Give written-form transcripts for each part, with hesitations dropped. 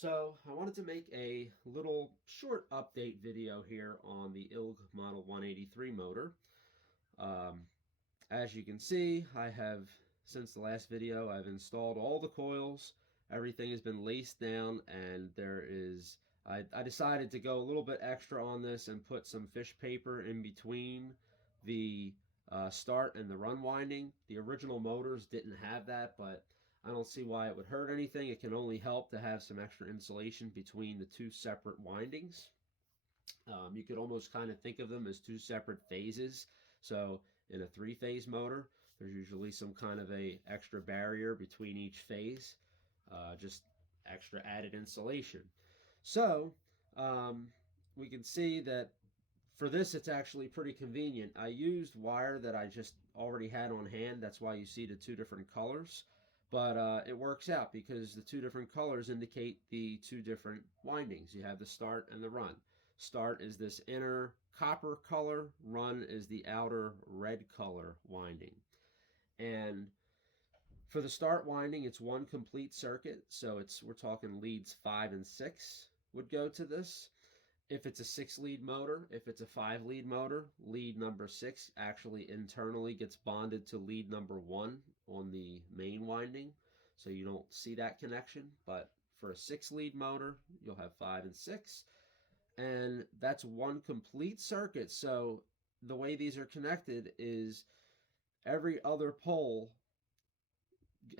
So I wanted to make a little short update video here on the ILG Model 183 motor. Um, as you can see, I have, since the last video, I've installed all the coils. Everything has been laced down, and I decided to go a little bit extra on this and put some fish paper in between the start and the run winding. The original motors didn't have that, but I don't see why it would hurt anything. It can only help to have some extra insulation between the two separate windings. You could almost kind of think of them as two separate phases. So in a three-phase motor, there's usually some kind of a extra barrier between each phase, just extra added insulation. So um, we can see that for this, it's actually pretty convenient. I used wire that I just already had on hand. That's why you see the two different colors. But it works out because the two different colors indicate the two different windings. You have the start and the run. Start is this inner copper color, run is the outer red color winding. And for the start winding, it's one complete circuit. So we're talking leads 5 and 6 would go to this. If it's a 6-lead motor, if it's a 5-lead motor, lead number 6 actually internally gets bonded to lead number 1 on the main winding. So you don't see that connection. But for a 6-lead motor, you'll have 5 and 6. And that's one complete circuit. So the way these are connected is every other pole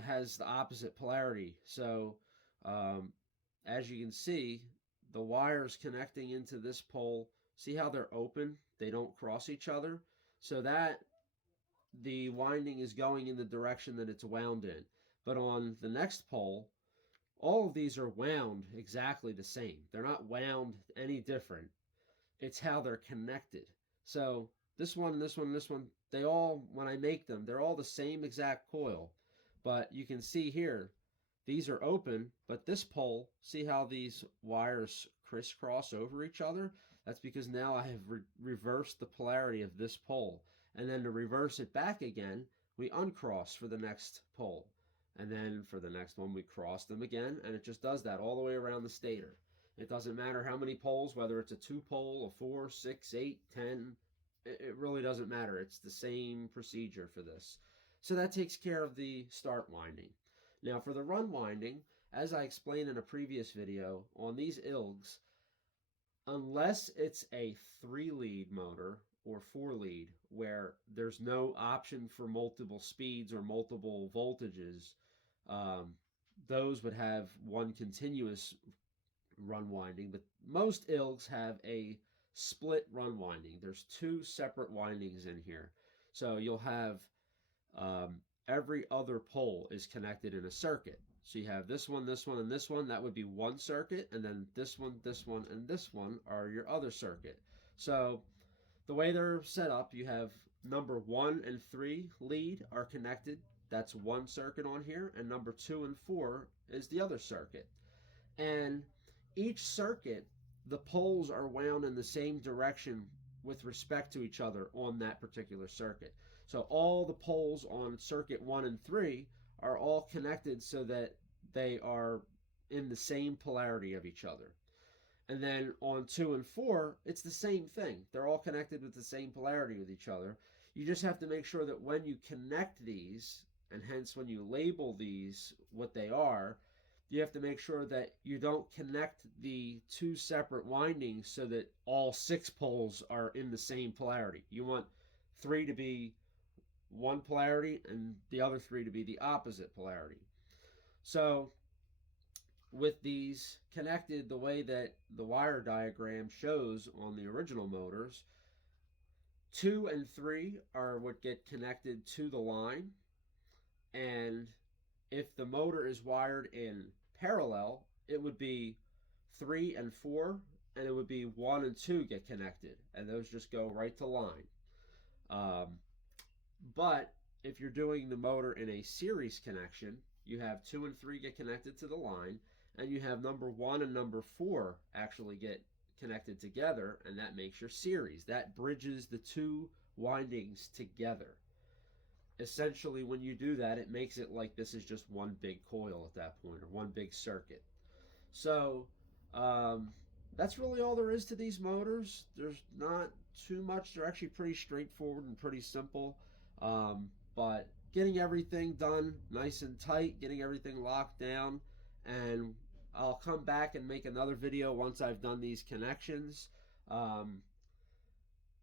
has the opposite polarity. So um, as you can see, the wires connecting into this pole, see how they're open? They don't cross each other. So that the winding is going in the direction that it's wound in. But on the next pole, all of these are wound exactly the same. They're not wound any different. It's how they're connected. So this one, this one, this one, they all, when I make them, they're all the same exact coil. But you can see here, these are open, but this pole, see how these wires crisscross over each other? That's because now I have reversed the polarity of this pole. And then to reverse it back again, we uncross for the next pole. And then for the next one, we cross them again, and it just does that all the way around the stator. It doesn't matter how many poles, whether it's a 2-pole, a 4, 6, 8, 10. It really doesn't matter. It's the same procedure for this. So that takes care of the start winding. Now for the run winding, as I explained in a previous video, on these ILGs, unless it's a 3-lead motor or 4-lead, where there's no option for multiple speeds or multiple voltages, those would have one continuous run winding. But most ILGs have a split run winding. There's two separate windings in here. So you'll have every other pole is connected in a circuit. So you have this one, and this one. That would be one circuit. And then this one, and this one are your other circuit. So the way they're set up, you have number 1 and 3 lead are connected. That's one circuit on here. And number 2 and 4 is the other circuit. And each circuit, the poles are wound in the same direction with respect to each other on that particular circuit. So all the poles on circuit 1 and 3 are all connected so that they are in the same polarity of each other. And then on 2 and 4, it's the same thing. They're all connected with the same polarity with each other. You just have to make sure that when you connect these, and hence when you label these what they are, you have to make sure that you don't connect the two separate windings so that all 6 poles are in the same polarity. You want 3 to be one polarity and the other 3 to be the opposite polarity. So with these connected the way that the wire diagram shows on the original motors, 2 and 3 are what get connected to the line. And if the motor is wired in parallel, it would be 3 and 4, and it would be 1 and 2 get connected, and those just go right to line. But if you're doing the motor in a series connection, you have 2 and 3 get connected to the line, and you have number 1 and number 4 actually get connected together, and that makes your series. That bridges the two windings together. Essentially, when you do that, it makes it like this is just one big coil at that point, or one big circuit. So um, that's really all there is to these motors. There's not too much. They're actually pretty straightforward and pretty simple. But getting everything done nice and tight, getting everything locked down, and I'll come back and make another video once I've done these connections. Um,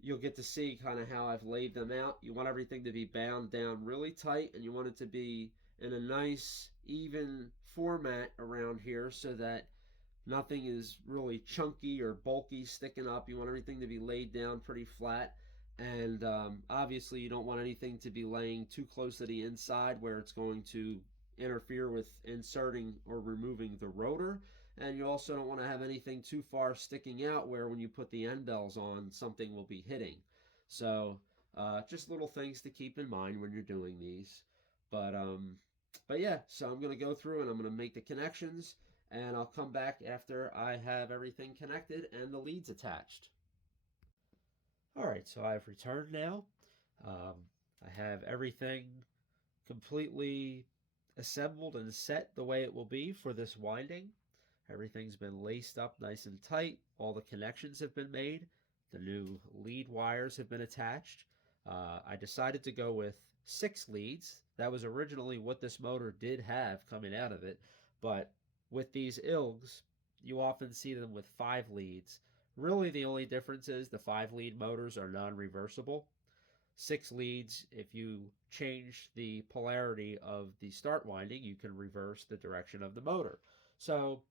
you'll get to see kind of how I've laid them out. You want everything to be bound down really tight, and you want it to be in a nice, even format around here so that nothing is really chunky or bulky sticking up. You want everything to be laid down pretty flat. And obviously, you don't want anything to be laying too close to the inside where it's going to interfere with inserting or removing the rotor. And you also don't want to have anything too far sticking out where when you put the end bells on, something will be hitting. So just little things to keep in mind when you're doing these. But um, but yeah, so I'm going to go through and I'm going to make the connections and I'll come back after I have everything connected and the leads attached. All right, so I've returned now. Um, I have everything completely assembled and set the way it will be for this winding. Everything's been laced up nice and tight. All the connections have been made. The new lead wires have been attached. I decided to go with 6 leads. That was originally what this motor did have coming out of it, but with these ILGs, you often see them with 5 leads. Really, the only difference is the 5 lead motors are non-reversible. 6 leads, if you change the polarity of the start winding, you can reverse the direction of the motor. So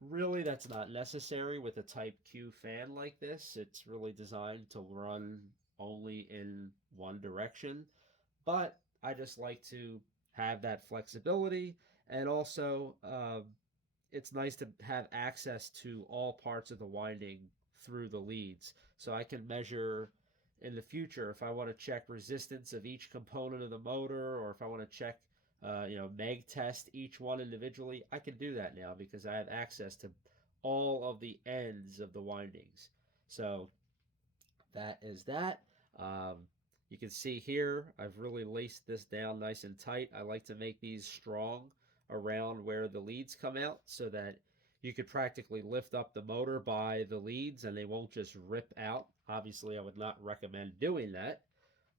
really that's not necessary with a type Q fan like this. It's really designed to run only in one direction, but I just like to have that flexibility. And also it's nice to have access to all parts of the winding through the leads, so I can measure in the future if I want to check resistance of each component of the motor, or if I want to check meg test each one individually. I can do that now because I have access to all of the ends of the windings. So that is that. Um, you can see here I've really laced this down nice and tight. I like to make these strong around where the leads come out so that you could practically lift up the motor by the leads and they won't just rip out. Obviously, I would not recommend doing that,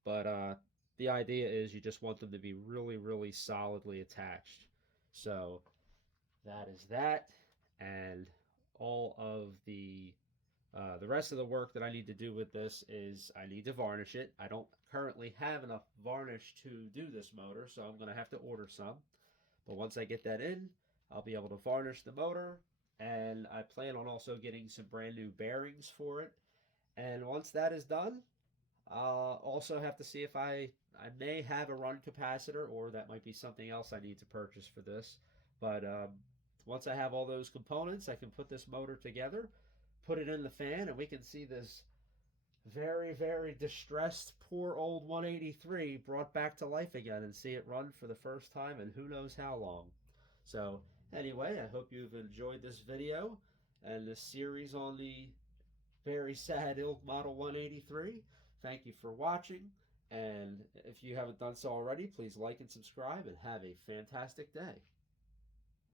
but the idea is you just want them to be really, really solidly attached. So that is that, and all of the rest of the work that I need to do with this is I need to varnish it. I don't currently have enough varnish to do this motor, so I'm going to have to order some. But once I get that in, I'll be able to varnish the motor, and I plan on also getting some brand new bearings for it. And once that is done, I'll also have to see if I may have a run capacitor, or that might be something else I need to purchase for this. But once I have all those components, I can put this motor together, put it in the fan, and we can see this very, very distressed, poor old 183 brought back to life again and see it run for the first time in who knows how long. So anyway, I hope you've enjoyed this video and this series on the very sad ILG Model 183. Thank you for watching, and if you haven't done so already, please like and subscribe, and have a fantastic day.